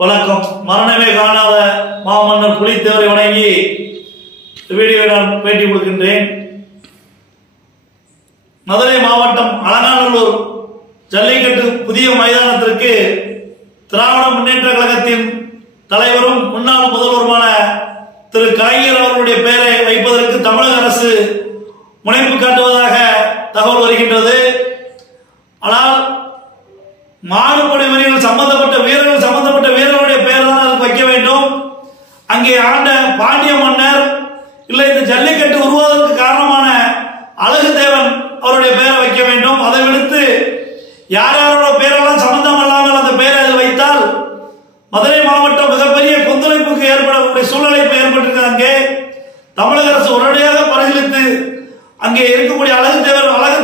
வணக்கம். மரணமே காணாத மாமன்னர் புலித்தேவரை வணங்கி வீடியோவை நான் பேட்டி கொடுக்கின்றேன். மதுரை மாவட்டம் அலங்காநல்லூர் ஜல்லிக்கட்டு புதிய மைதானத்திற்கு திராவிட முன்னேற்ற கழகத்தின் தலைவரும் முன்னாள் முதல்வருமான திரு கலைஞர் அவர்களுடைய பெயரை வைப்பதற்கு தமிழக அரசு முனைப்பு காட்டுவதாக தகவல் வருகின்றது. ஆனால் மாடுபடி வீரர்கள் சம்பந்தப்பட்ட வீரர்களுடைய பெயர் தான் அதுக்கு வைக்க வேண்டும். அங்கே ஆண்ட பாண்டிய மன்னர் இல்லை இந்த ஜல்லிக்கட்டு உருவாவதற்கு காரணமான அழகு தேவன் அவருடைய பெயரை வைக்க வேண்டும். அதை விடுத்து யார் யாரோட பெயரெல்லாம் சம்பந்தம் இல்லாமல் அந்த பெயரை அதில் வைத்தால் மதுரை மாவட்டம் மிகப்பெரிய கொந்தளிப்புக்கு ஏற்படக்கூடிய சூழ்நிலை ஏற்பட்டிருக்கிறது. அங்கே தமிழக அரசு உடனடியாக பரிசீலித்து அங்கே இருக்கக்கூடிய அழகு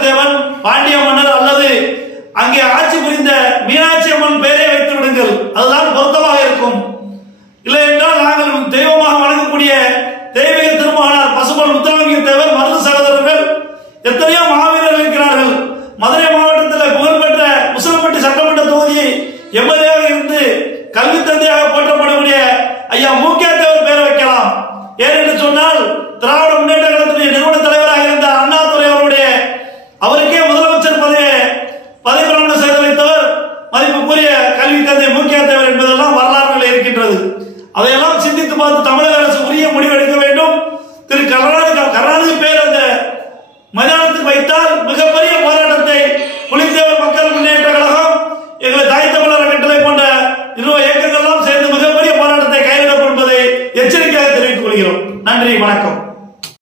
தேவன் பாண்டிய மன்னர் அல்லது அங்கே ஆட்சி புரிந்த மீனாட்சி அம்மன் பெயரை வைத்து விடுங்கள், அதுதான் பொருத்தமாக இருக்கும். இல்லை என்றால் நாங்கள் தெய்வமாக வணங்கக்கூடிய தெய்வீக திருமகனார் பசும்பொன் முத்துராமலிங்க தேவர் மருது சகோதரர்கள் எத்தனையோ